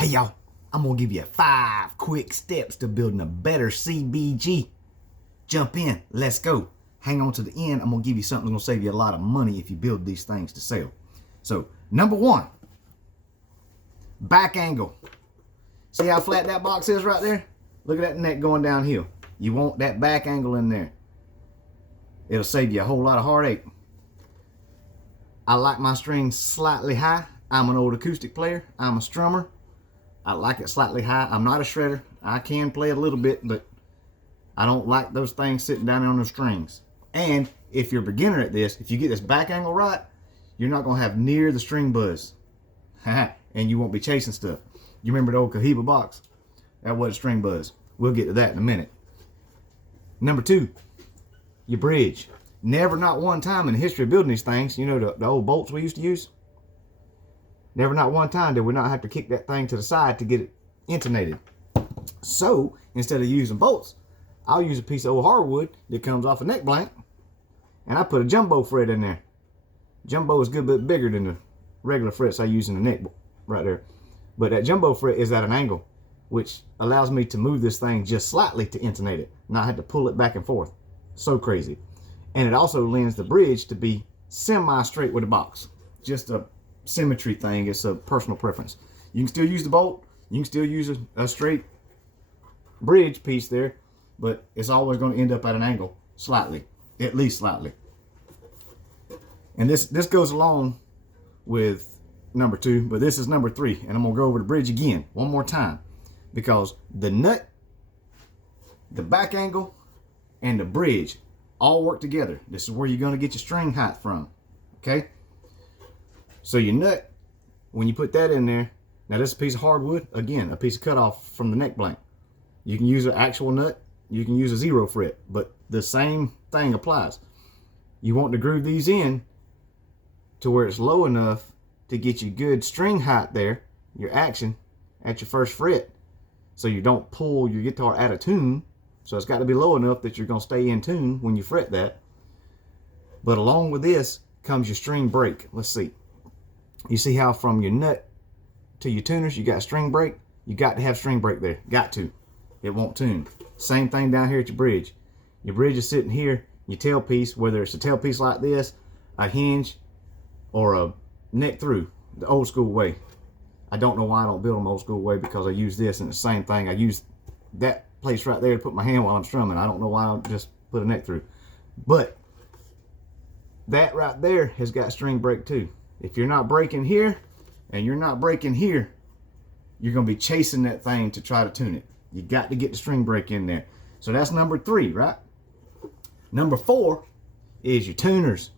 Hey y'all, I'm gonna give you 5 quick steps to building a better CBG. Jump in, let's go. Hang on to the end. I'm gonna give you something that's gonna save you a lot of money if you build these things to sell. So, number 1, back angle. See how flat that box is right there? Look at that neck going downhill. You want that back angle in there. It'll save you a whole lot of heartache. I like my strings slightly high. I'm an old acoustic player. I'm a strummer. I like it slightly high. I'm not a shredder. I can play a little bit, but I don't like those things sitting down on the strings. And if you're a beginner at this, if you get this back angle right, you're not going to have near the string buzz. And you won't be chasing stuff. You remember the old Cohiba box? That was a string buzz. We'll get to that in a minute. Number 2, your bridge. Never not one time in the history of building these things, you know the old bolts we used to use? Never not one time did we not have to kick that thing to the side to get it intonated. So, instead of using bolts, I'll use a piece of old hardwood that comes off a neck blank, and I put a jumbo fret in there. Jumbo is a good bit bigger than the regular frets I use in the neck right there. But that jumbo fret is at an angle, which allows me to move this thing just slightly to intonate it, not have to pull it back and forth. So crazy. And it also lends the bridge to be semi-straight with the box. Just a symmetry thing. It's a personal preference. You can still use the bolt. You can still use a straight bridge piece there, but it's always going to end up at an angle, slightly, at least slightly. And this goes along with number 2, but this is number 3, and I'm going to go over the bridge again one more time, because the nut, the back angle, and the bridge all work together. This is where you're going to get your string height from. Okay? So your nut, when you put that in there, now this is a piece of hardwood, again, a piece of cutoff from the neck blank. You can use an actual nut, you can use a 0 fret, but the same thing applies. You want to groove these in to where it's low enough to get you good string height there, your action, at your first fret, so you don't pull your guitar out of tune. So it's got to be low enough that you're going to stay in tune when you fret that. But along with this comes your string break. Let's see. You see how from your nut to your tuners you got string break? You got to have string break there. Got to. It won't tune. Same thing down here at your bridge. Your bridge is sitting here. Your tailpiece, whether it's a tailpiece like this, a hinge, or a neck through, the old school way. I don't know why I don't build them old school way, because I use this and it's the same thing. I use that place right there to put my hand while I'm strumming. I don't know why I don't just put a neck through. But that right there has got string break too. If you're not breaking here and you're not breaking here, you're going to be chasing that thing to try to tune it. You got to get the string break in there. So that's number 3, right? Number 4 is your tuners.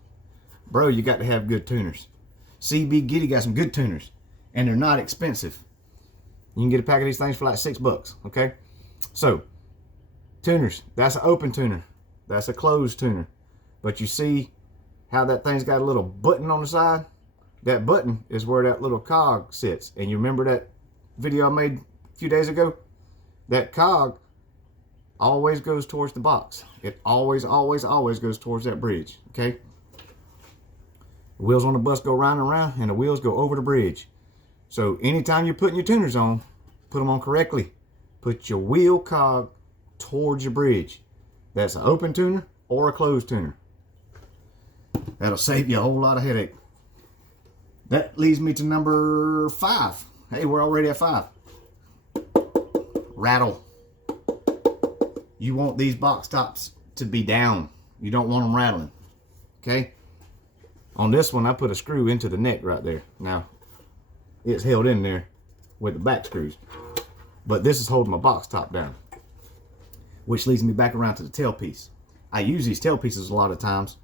Bro, you got to have good tuners. CB Giddy got some good tuners, and they're not expensive. You can get a pack of these things for like $6, okay? So, tuners, that's an open tuner. That's a closed tuner. But you see how that thing's got a little button on the side? That button is where that little cog sits. And you remember that video I made a few days ago? That cog always goes towards the box. It always, always, always goes towards that bridge, okay? The wheels on the bus go round and round, and the wheels go over the bridge. So anytime you're putting your tuners on, put them on correctly. Put your wheel cog towards your bridge. That's an open tuner or a closed tuner. That'll save you a whole lot of headache. That leads me to number 5. Hey, we're already at 5. Rattle. You want these box tops to be down. You don't want them rattling. Okay? On this one, I put a screw into the neck right there. Now, it's held in there with the back screws. But this is holding my box top down, which leads me back around to the tailpiece. I use these tailpieces a lot of times,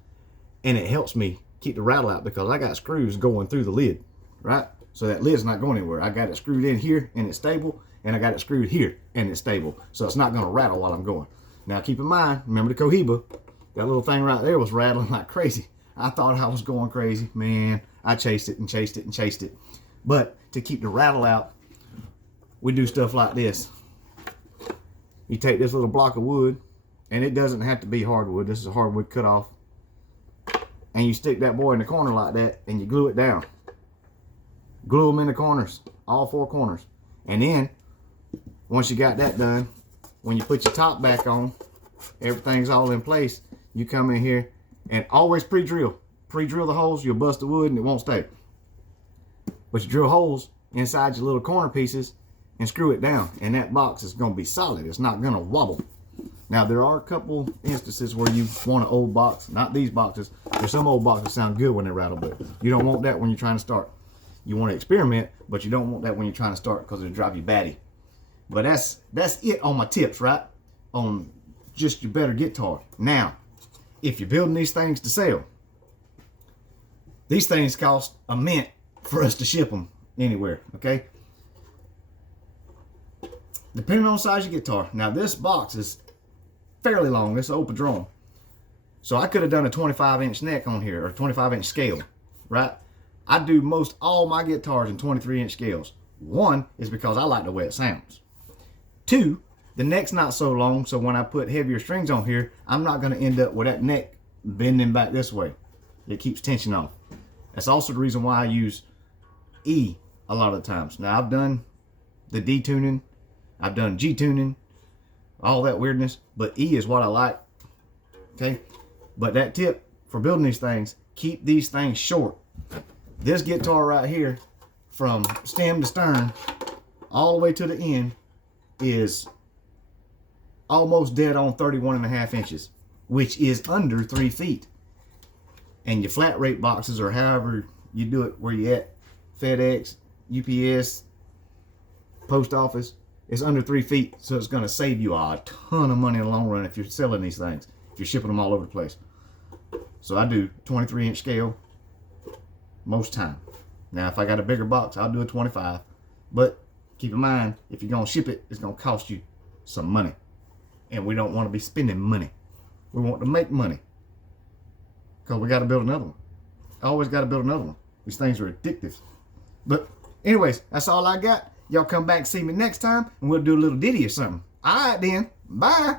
and it helps me keep the rattle out because I got screws going through the lid, right? So that lid's not going anywhere. I got it screwed in here and it's stable, and I got it screwed here and it's stable. So it's not going to rattle while I'm going. Now keep in mind, remember the Cohiba? That little thing right there was rattling like crazy. I thought I was going crazy. Man, I chased it and chased it and chased it. But to keep the rattle out, we do stuff like this. You take this little block of wood, and it doesn't have to be hardwood. This is a hardwood cutoff. And you stick that boy in the corner like that, and you glue it down. Glue them in the corners, all 4 corners. And then, once you got that done, when you put your top back on, everything's all in place. You come in here and always pre-drill. Pre-drill the holes, you'll bust the wood and it won't stay. But you drill holes inside your little corner pieces and screw it down. And that box is going to be solid. It's not going to wobble. Now, there are a couple instances where you want an old box. Not these boxes. There's some old boxes sound good when they rattle, but you don't want that when you're trying to start. You want to experiment, but you don't want that when you're trying to start because it'll drive you batty. But that's it on my tips, right? On just your better guitar. Now, if you're building these things to sell, these things cost a mint for us to ship them anywhere, okay? Depending on the size of your guitar. Now, this box is fairly long. It's an open drum. So I could have done a 25-inch neck on here, or 25-inch scale, right? I do most all my guitars in 23-inch scales. One is because I like the way it sounds. Two, the neck's not so long, so when I put heavier strings on here, I'm not going to end up with that neck bending back this way. It keeps tension off. That's also the reason why I use E a lot of the times. Now, I've done the D tuning, I've done G tuning, all that weirdness, but E is what I like, okay? But that tip for building these things, keep these things short. This guitar right here, from stem to stern, all the way to the end, is almost dead on 31.5 inches, which is under 3 feet. And your flat rate boxes, or however you do it where you at, FedEx, UPS, post office, it's under 3 feet. So it's going to save you a ton of money in the long run if you're selling these things, if you're shipping them all over the place. So I do 23-inch scale most time. Now, if I got a bigger box, I'll do a 25. But keep in mind, if you're going to ship it, it's going to cost you some money. And we don't want to be spending money. We want to make money. Because we got to build another one. Always got to build another one. These things are addictive. But anyways, that's all I got. Y'all come back and see me next time, and we'll do a little ditty or something. All right then. Bye.